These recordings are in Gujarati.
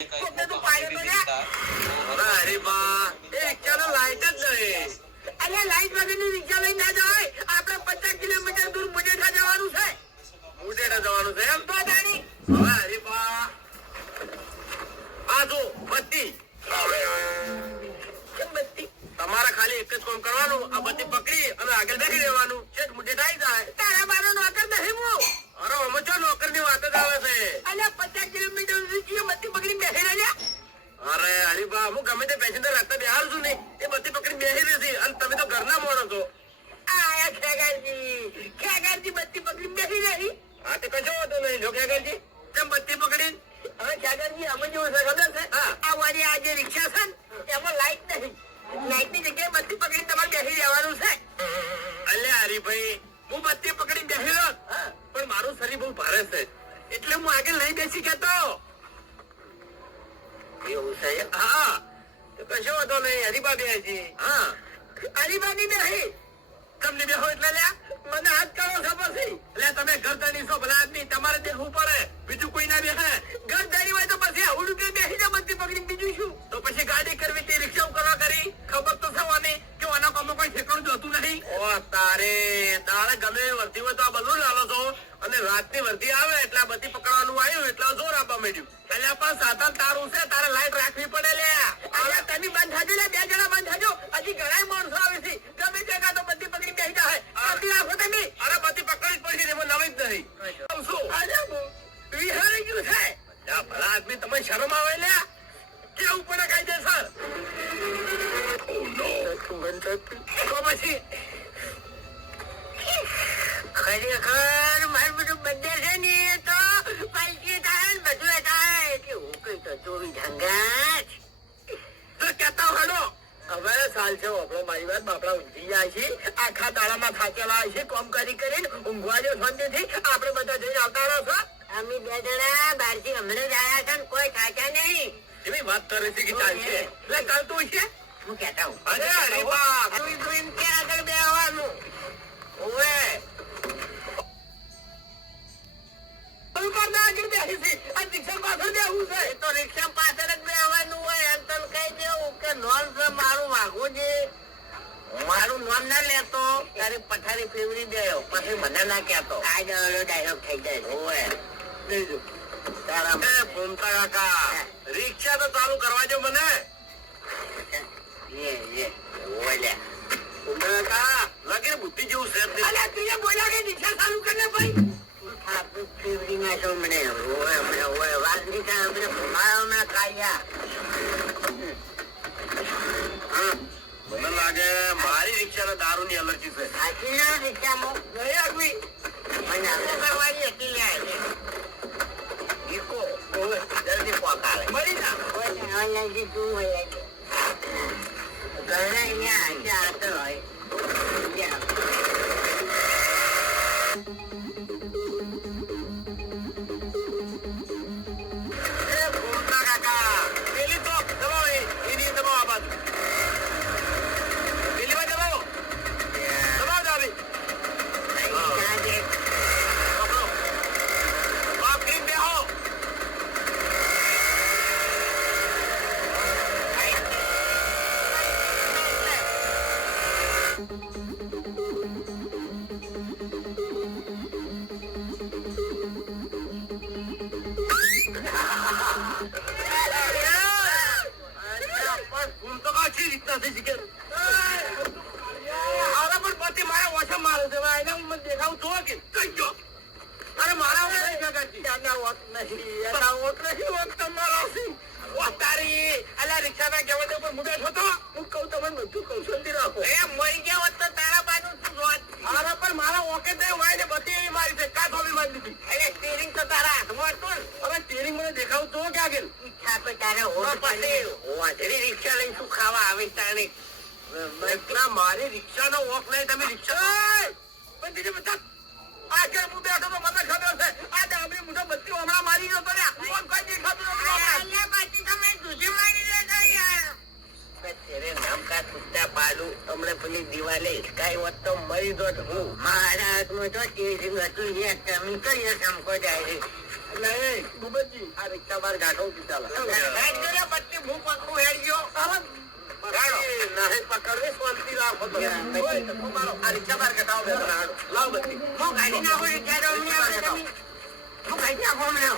અરે બા એ રિક્ષાનો લાઈટ જ નહીં. અરે લાઈટ વગરની રિક્ષા લઈને ના જવાય. આપણે 50 કિલોમીટર દૂર મુજેઠા જવાનું છે. મુજેઠા જવાનું છે એમ તો જાણી. અરે બા આ જો બત્તી. કેમ બત્તી? તમારે ખાલી એક જ કામ કરવાનું, આ બત્તી પકડી અને આગળ બેસી રહેવાનું. છેક મુજેઠા આવી જાય. તારા મારો નોકર નહીં હું. અરે અમે જો નોકર ની વાત જ આવે છે. અલ્યા 50 કિલોમીટર સુધી બત્તી પકડી બેસી રહ્યા. અરે હરીબા હું ગમે તે પેસેન્જર રાખતા બેહાર છું ને એ બત્તી પકડી બેસી રહેશે અને તમે તો ઘરના મોણો છો. આયા ખેગારજી બત્તી પકડી બેસી રહી. હા તો કશો વાંધો નહીં જો ખેગારજી કેમ બત્તી પકડી. હવે ખેગારજી અમે જેવું છે ખબર છે આ વાળી આ જે રિક્ષા છે ને એમાં લાઈટ નહીં. લાઈટ ની જગ્યાએ બત્તી પકડી તમારે બેસી રહેવાનું છે. અલ્યા હરીભાઈ હું બત્તી પકડી બેસી રહ્યો પણ મારું શરીર બહુ ભારે છે એટલે હું આગળ નહીં બેસી કેતો. એવું છે હા તો કશો વાંધો નહીં. હરીબા બે છે. હા હરીબા ની બેહી તમને બેહો એટલે લ્યા મને હાથ કરો છો પછી. એટલે તમે ઘરદારી છો ભલા આદમી તમારે દેખવું પડે બીજું કોઈ ના બેહે. ઘરદારી હોય તો પછી આવડું કે બેસી જાય બત્તી પકડી બીજું શું. તો પછી ગાડી કરવી તે રિક્ષા કરવા કરી ખબર તો થવાની કે આના કામમાં કોઈ ઠેકાણું જોતું નહીં. ઓ તારે દાડે ગમે વર્તી હોય તો આ બધું લાલો છો અને રાતની વર્તી આવે એટલે આ બત્તી પકડવાનું આવ્યું એટલે જોર આપવા માંડ્યું. એટલે પણ સાધન તારું છે તારે લાઈટ રાખવી પડે લે. અરે તમે બંધ થાજો લે બે જણા બંધ થાજો હજી ઘણા માણસો આવે છે ગમે જગ્યા તો બત્તી પકડી બેસી જાય. બત્તી રાખો તમે. અરે બત્તી પકડી જ પડશે એમાં નવી જ નહીં. શું અરે વિહારી ગયું છે. ભલા આદમી તમે શરમ આવે લે કેવું પડે કાયદેસર. પછી ખરેખર મારું બધું બધે છે ને તો પૈકી થાય ને બધું થાય એટલે હું કઈ તો ચોવી ઢંગાચ તો કેતા હડો. હવે સાલ છે આપણો મારી વાત બાપડા ઊંઘી જાય છે આખા દાડામાં થાકેલા છે કામ કરી કરીને ઊંઘવા જો શાંતિથી આપણે બધા જઈને આવતા રહો છો. અમે બે જણા બહારથી હમણાં જ આવ્યા છે ને કોઈ થાક્યા નહીં. એવી વાત કરે છે કે ચાલશે એટલે ચાલતું છે હું કેતા હું. અરે અરે બા તું ક્યાં આગળ બે આવવાનું ઓવે રિક્ષા પાછળ જ બેવાનું હોય એમ તને કહી દેવું કે નોન છે મારું વાઘું છે મારું નોન ના લેતો તારી પથારી ફેવરી દે પછી મને ના કેતો આ ડાયલોગ થઈ જાય. તારા ભૂમતા કાકા રિક્ષા તો ચાલુ કરવા દો મને. બુદ્ધિ જેવું છે બોલ્યા કે રિક્ષા ચાલુ કરે ભાઈ. મને લાગે મારી રિક્ષા ને દારૂ ની એલર્જી છે. કરવાની જલ્દી પહોંચાડે મળી જા રિક્ષા લઈને શું ખાવા આવે તારે મારી રિક્ષા નો વોક લઈ તમે રિક્ષા આગળ હું બેઠો તો મને ખબર છે આ ડાબરી મોટો બત્તી હમણાં મારી ગયો તો તેરે નામ કા કુત્તા પાલું હમણે પેલી દિવાલે કઈ વાત તો મરી દો હું મારા હાથમાં તો તેરી હતું તમે કઈ સમકો જાય એટલે એ ભૂપતજી આ રિક્ષા બાર ગાંઠો ચાલે હેડ ગયો બચ્ચી હું પકડું હેડ ગયો નહીં પકડવી શાંતિ રાખો તો આ રિક્ષા બાર કટાવો લાવ બચ્ચી હું ગાડી નાખો રિક્ષા હું ગાડી નાખો હમણાં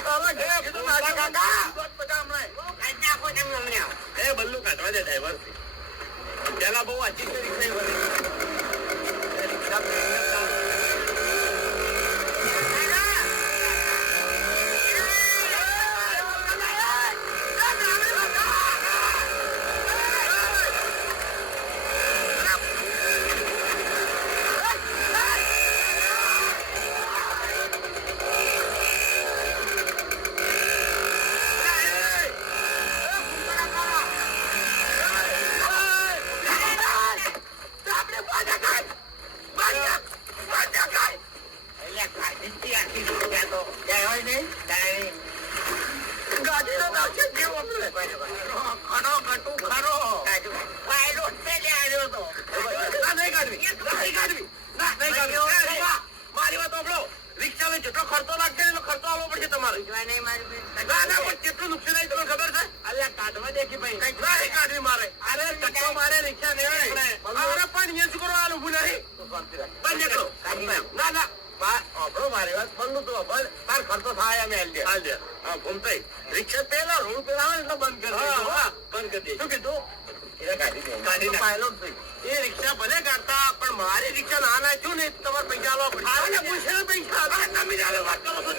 એ બલ્લુ કાઢવા દે ડ્રાઈવર પેલા બહુ અચી રિક્ષા મારી વાત સાંભળો રિક્ષા જેટલો ખર્ચો લાગશે એટલો ખર્ચો આવવો પડશે તમારે કેટલું નુકસાન આવી તમને ખબર છે અલ્યા કાઢવા દેખી ભાઈ કાઢવી મારે અરે ટક્કો મારે રિક્ષા નહીં પણ અહીંયા શું કરવા આલું ભૂલ નહીં બંધ કરો ના ના આપણો મારી વાત બંધ તો તાર ખર્ચો થાય અમે હાલ દે હા ઘૂમતા રિક્ષા પેલા રોડ પેલા આવે એટલે બંધ કરી બંધ કરી દે શું કીધું એ રિક્ષા ભલે કાઢતા પણ મારી રિક્ષા ના નાખ્યું ને તમારે પૈસા આલવા પડે પૈસા તમે વાત કરો છો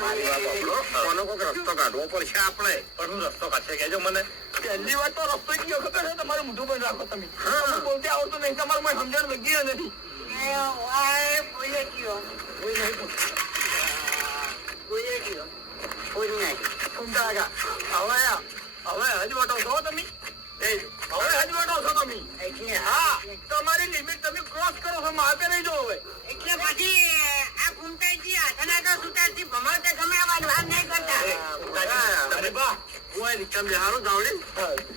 મારી વાત સાંભળો. કોનો કોક રસ્તો કાઢવો પડશે આપણે. પણ હું રસ્તો કાઢશે કહેજો મને. પહેલી વાત તો રસ્તો કયો ખબર છે? તમારું મોઢું બંધ રાખો તમે. હા, બોલતે આવડતું નહીં. તમારું મને સમજણ લગી નથી. હવે હજવટો છો તમે. હવે હજવટો છો તમે. હા, તમારી લિમિટ તમે ક્રોસ કરો છો. માપે નહીં જો હવે. એટલે પછી આ ઘૂમતાજી હાથના તો સુતારથી ભમાવતા સમય આ વાત નહીં કરતા. અરે બા, હું આ રિક્ષામાં બેહારું જાવડે.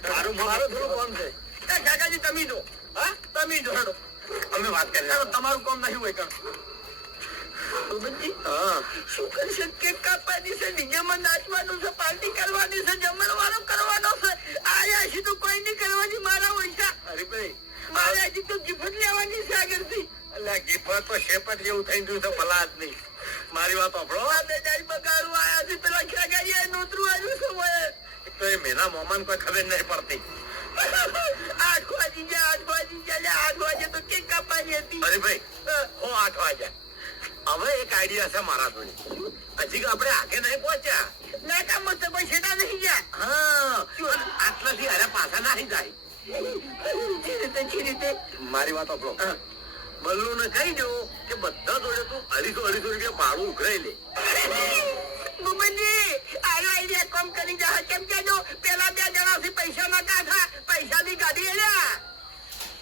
મારું થોડું કામ છે. કાકાજી તમે જો. હા, તમે જો હેડો. અમે વાત કરીએ. તમારું કામ નહીં હોય કામ. શું કરશે? કેક કાપવાની છે, ડીજેમાં નાચવાનું છે, પાર્ટી કરવાની છે, જમણવાનો કરવાનો છે. આયા હજી તો કોઈ નહીં કરવાની મારા ઓછા. અરે ભાઈ, મારે હજી તો ગિફ્ટ લેવાની છે આગળથી. એટલે ગિફ્ટ તો શેપટ જેવું થઈ ગયું છે. ભલા જ નહીં. મારી વાત સાંભળો. બગાડું આયા છે. પેલા ખેગાઈ નોતરું આવ્યું છે. તો એ મેના મોમાન કોઈ ખબર નહીં પડતી. 8 વાગી ગયા. 8 વાગે તો કેક કાપવાની હતી. અરે ભાઈ, હું 8 વાગ્યા. હવે એક આઈડિયા છે મારા જોડે. હજી આપણે આગે નહીં પહોંચ્યા. ના કામ મસ્ત કોઈ છેડા નહીં ગયા. હા, આટલાથી અરે પાછા નાહી જાય. મારી વાત સાંભળો. બલ્લુ ને કહી દો કે બધા જોડે તું 250 રૂપિયા ભાડું ઉઘરાઈ લે. બુબનજી, આયો આઈડિયા કામ કરી જા. કેમ કે જો પેલા 2 જણાથી પૈસા માંગા હતા. પૈસાની ગાડી એલા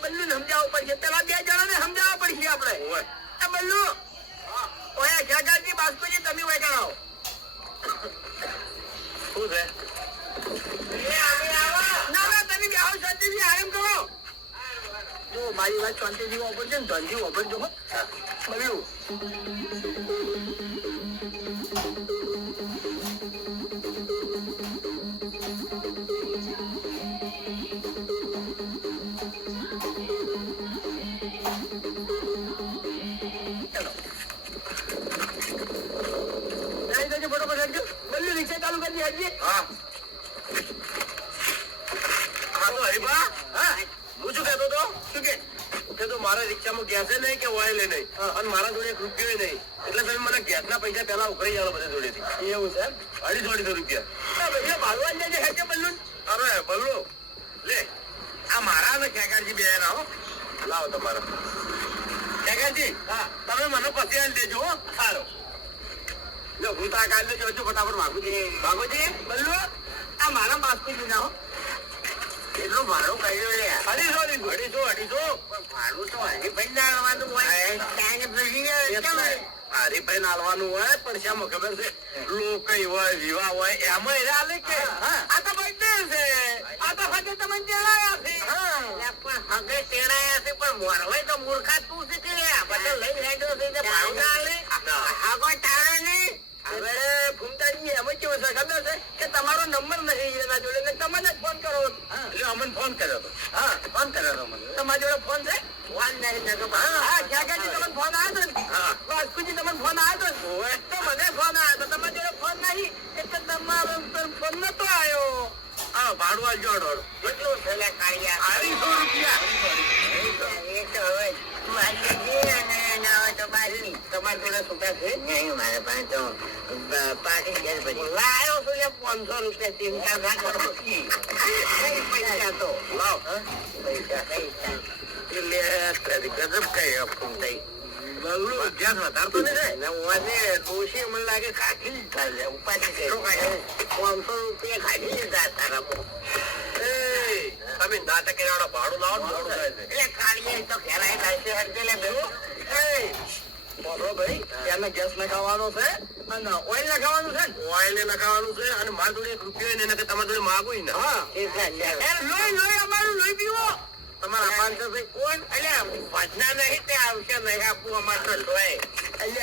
બલ્લુ ને સમજાવવું પડશે. પેલા 2 જણાને સમજાવવા પડશે આપણે. બલ્લુ, ઓયા ખેગાજી, બાસ્કુજી, તમે વેચાણો. શું છે? ના, તમે બેહો શાંતિથી આરામ કરો. જો મારી વાત શાંતિથી વાપરજો ને ધનથી વાપરજો. બલ્લુ, રિક્ષા ચાલુ કરી દેજે. હા, તો હરીબા, હું શું કહેતો હતો? શું કે તો મારા રિક્ષામાં ગેસ નહીં કે ઓઇલ નહીં, અને મારા જોડે 1 રૂપિયો નહીં. એટલે તમે મને ગેસના પૈસા પેલા ઉઘરાઈ જાઓ બધા જોડેથી. એવું છે? 250 રૂપિયા. ભૈયા ભાગવાન જજે. હે કે બલ્લુ? અરે બલ્લુ, લે આ મારા ને ખેગાજી બે ના હો. લાવો તમારા ખેગાજી. હા, તમે મને પછી આલી દેજો. હો, સારો. લો, હું તો આ કાલે જોજો ફટાફટ બાપુજી. બાપુજી, બલ્લુ, આ મારા બાસ્કુજી ના હો. એટલું ભાડું કહ્યું લે. 250. ભાડું તો હરીભાઈ ના આવવાનું હોય. હરીભાઈ ના આવવાનું હોય, પણ શામાં ખબર છે? લોકઈ હોય, વિવાહ હોય, એમાં એરા આલે કે આ તો બર્થડે છે. આ તો હગે તમને તેડાયા છે. હગે તેડાયા છે, પણ મોરવાય તો મૂર્ખા તું શીખી લે. બધા લઈ રાખ્યો છે ભાડું ના આલે. હા, કોઈ તારે નહીં. હવે ફૂમતાજી એમ કેવું છે ખબર છે કે તમારો નંબર નથી એના જોડે, ને તમને જ ફોન કરો. એટલે અમને ફોન કર્યો હતો. હા, ફોન કર્યો હતો મને. તમારા જોડે ફોન છે? ફોન નહીં. હા, ખેગાજી તમને ફોન આવ્યો હતો. હા, બાસ્કુજી તમને ફોન આવ્યો હતો. તો મને ફોન આવ્યો હતો. તમારા જોડે ફોન નહીં એટલે તમારો ફોન નતો આવ્યો. હા, ભાડું આવજો. કેટલું છે લે કાળિયા? 250 રૂપિયા. એ તો હવે તમારે જોડે છૂટા છે? નહીં, મારે પાસે તો પાર્ટી ગેસ બધી લાયો છું. 500 રૂપિયા ચિંતા ના કરો. પૈસા તો લાવ. પૈસા કઈ ગજબ કઈ અપકમ થઈ. ધ્યાન વધારતો નહીં. ડોશી મને લાગે કાઢી લીધા. ઉપાધિ 500 રૂપિયા કાઢી લીધા તારા. તમે નાટક ભાડું લાવો. એટલે કાઢીએ તો ઘેરાય થાય છે. ભાઈ, એને ગેસ નખાવાનો છે અને ઓઇલ નખાવાનું છે. ઓઇલ નખાવાનું છે, અને મારા જોડે 1 રૂપિયો નહીં, તમારા જોડે માગું ને. હા, લોહી અમારું લોહી પીવો. તમારા 500 કોણ? એટલે ભજના નહીં તે આવશે નહીં આપવું અમારે લોહી. એટલે